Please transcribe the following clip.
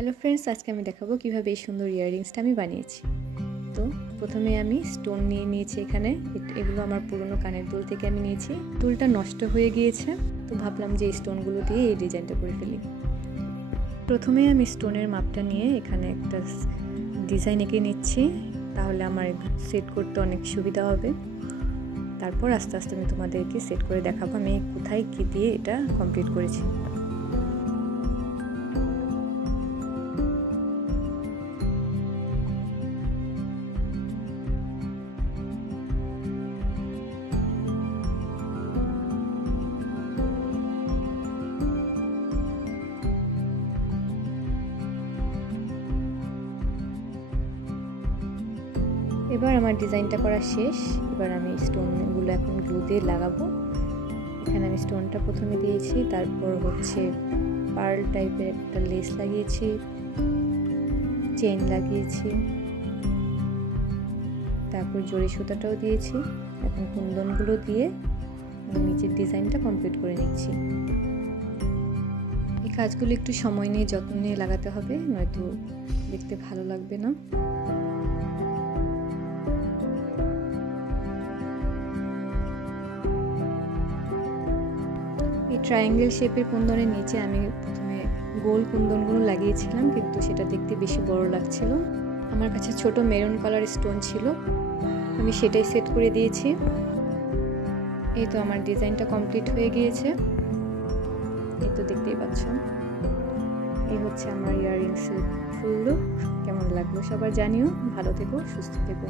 Hello friends, আজকে আমি দেখাবো কিভাবে এই সুন্দর ইয়াররিংসটা আমি বানিয়েছি। তো প্রথমে আমি স্টোন নিয়ে নিয়েছি। এখানে এগুলো আমার পুরনো কানের দুল থেকে আমি নিয়েছি। দুলটা নষ্ট হয়ে গিয়েছে, তো ভাবলাম যে এই স্টোনগুলো দিয়ে এই ডিজাইনটা করে ফেলি। প্রথমে আমি স্টোনের মাপটা নিয়ে এখানে একটা ডিজাইন এঁকে নিচ্ছি, তাহলে আমার সেট করতে অনেক সুবিধা হবে। তারপর আস্তে আস্তে আমি তোমাদেরকে সেট করে দেখাবো আমি কোথায় কী দিয়ে এটা কমপ্লিট করেছি। এবার আমার ডিজাইনটা করা শেষ। এবার আমি স্টোনগুলো এখন গ্লু দিয়ে লাগাবো। এখানে আমি স্টোনটা প্রথমে দিয়েছি, তারপর হচ্ছে পার্ল টাইপের একটা লেস লাগিয়েছি, চেন লাগিয়েছি, তারপর জড়ি সুতাটাও দিয়েছি। এখন কুন্দনগুলো দিয়ে নিচের ডিজাইনটা কমপ্লিট করে নিচ্ছি। এই কাজগুলো একটু সময় নিয়ে যত্ন নিয়ে লাগাতে হবে, নয়তো দেখতে ভালো লাগবে না। এই ট্রায়াঙ্গেল শেপের কুন্দনের নিচে আমি প্রথমে গোল কুন্দনগুলো লাগিয়েছিলাম, কিন্তু সেটা দেখতে বেশি বড় লাগছিল। আমার কাছে ছোট মেরুন কালার স্টোন ছিল, আমি সেটাই সেট করে দিয়েছি। এই তো আমার ডিজাইনটা কমপ্লিট হয়ে গিয়েছে, এই তো দেখতেই পাচ্ছ। এই হচ্ছে আমার ইয়াররিংসের ফুল লুক। কেমন লাগলো সবার জানিও। ভালো থেকো, সুস্থ থেকো।